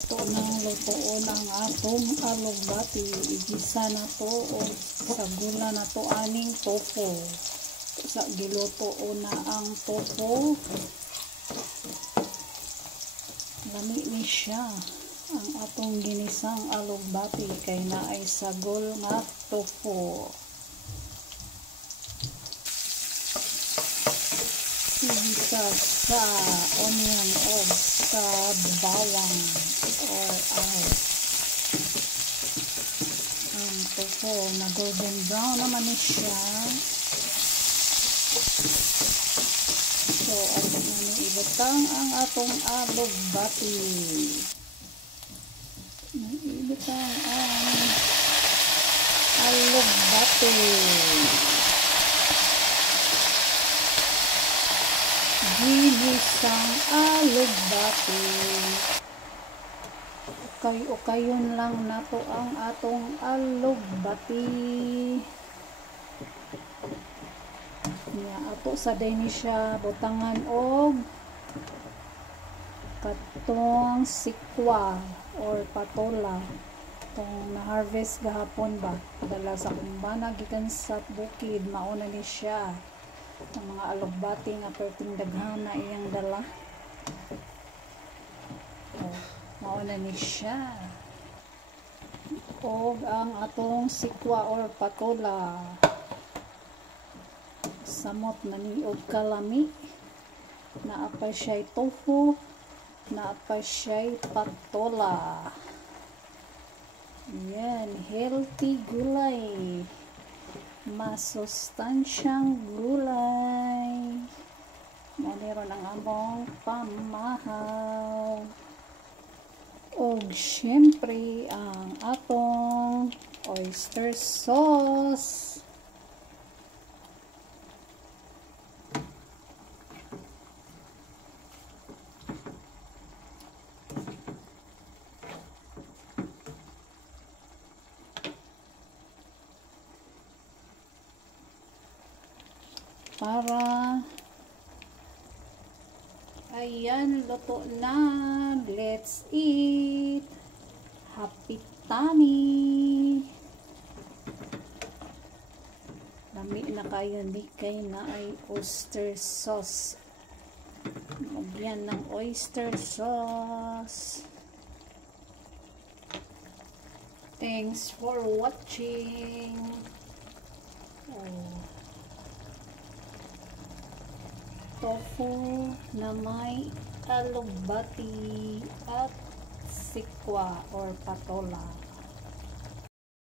Ito nang lutoon ang atong alugbati. Igisa na to o sa gula na to aning tofu. Sa gilutoon na ang tofu. Lami ni siya ang atong ginisang alugbati kay naay sagol nga tofu. Igisa sa onion o sa bawang or ang tofu na golden brown naman ni siya. So, at ibutang ang atong alugbati. Ibutang ang alugbati. Ginisang alugbati. Okay-okayon lang nato ang atong alugbati. Ato sa din siya butangan og katong sikwa or patola. Itong na-harvest gahapon ba? Dala sa kumbana gikan sa bukid, mauna ni siya. Ang mga alugbati nga perting daghan na iyang dala. Mauna ni siya. O ang atong sikwa or patola. Samot na ni og kalami. Naapay siya'y tofu. Naapay siya'y patola. Yan, healthy gulay. Masustansyang gulay. Meron ang among pamahaw. O syempre ang atong oyster sauce. Para ayan, luto na. Let's eat. Happy tummy. Lami na kayo ni kay na ay oyster sauce. Magyan ng oyster sauce. Thanks for watching. Tofu na may alugbati at sikwa or patola.